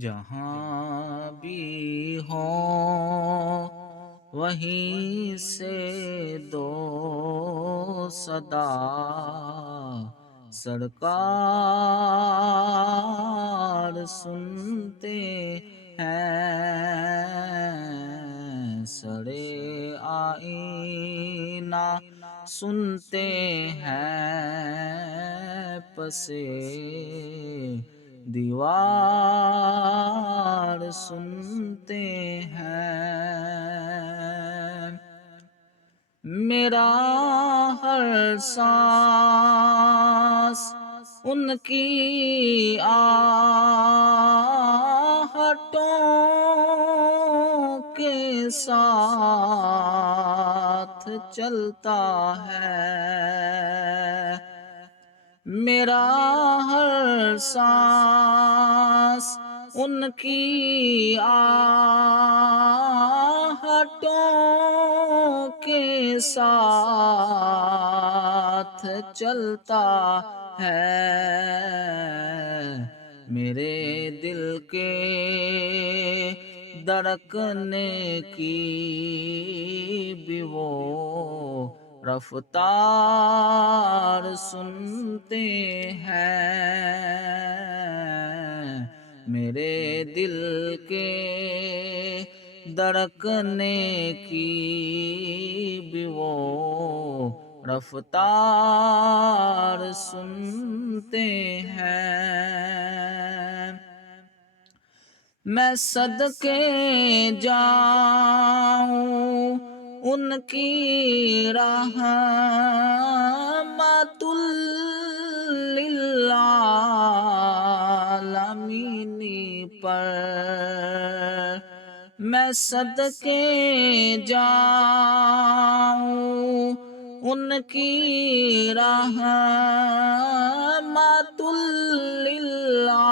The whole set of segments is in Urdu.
جہاں بھی ہوں وہیں سے دو صدا سرکار سنتے ہیں، سڑے آئینہ سنتے ہیں، پسے دیوار سنتے ہیں۔ میرا ہر سانس ان کی آہٹوں کے ساتھ چلتا ہے، میرا ہر سانس ان کی آہٹوں کے ساتھ چلتا ہے، میرے دل کے دھڑکنے کی بھی وہ رفتار سنتے ہیں، میرے دل کے دھڑکنے کی بھی وہ رفتار سنتے ہیں۔ میں صدقے جاؤں ان کی رحمت للعالمین پر، میں صدقے جاؤں ان کی رحمت للعالمین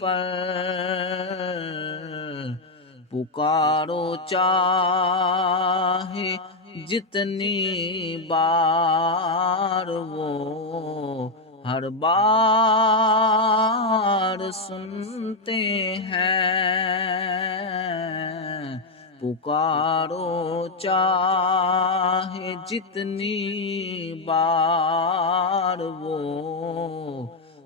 پر، پکارو چاہے جتنی بار وہ ہر بار سنتے ہیں، پکارو چاہے جتنی بار وہ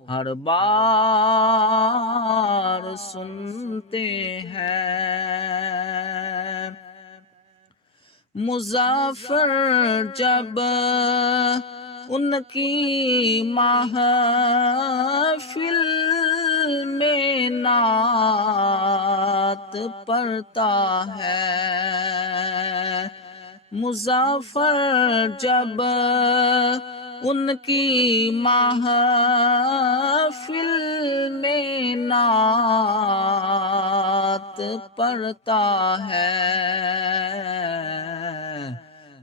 ہر بار سنتے ہیں۔ مظفر جب ان کی محفل میں نعت پڑھتا ہے، مظفر جب ان کی محفل میں نعت پڑھتا ہے،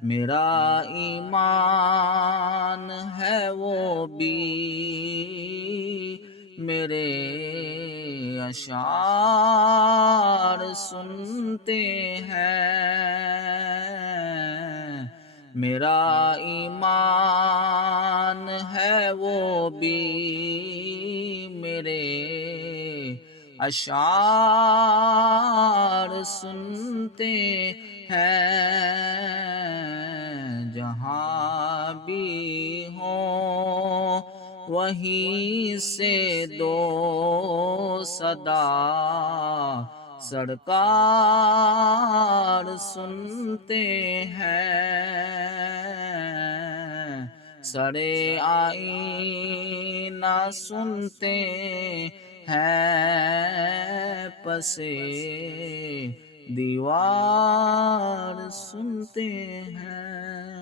میرا ایمان ہے وہ بھی میرے اشعار سنتے ہیں، میرا ایمان ہے وہ بھی میرے اشعار سنتے ہیں، جہاں بھی ہوں وہیں سے دو صدا سرکار سنتے ہیں، سڑے آئینہ سنتے ہیں، پسے دیوار سنتے ہیں۔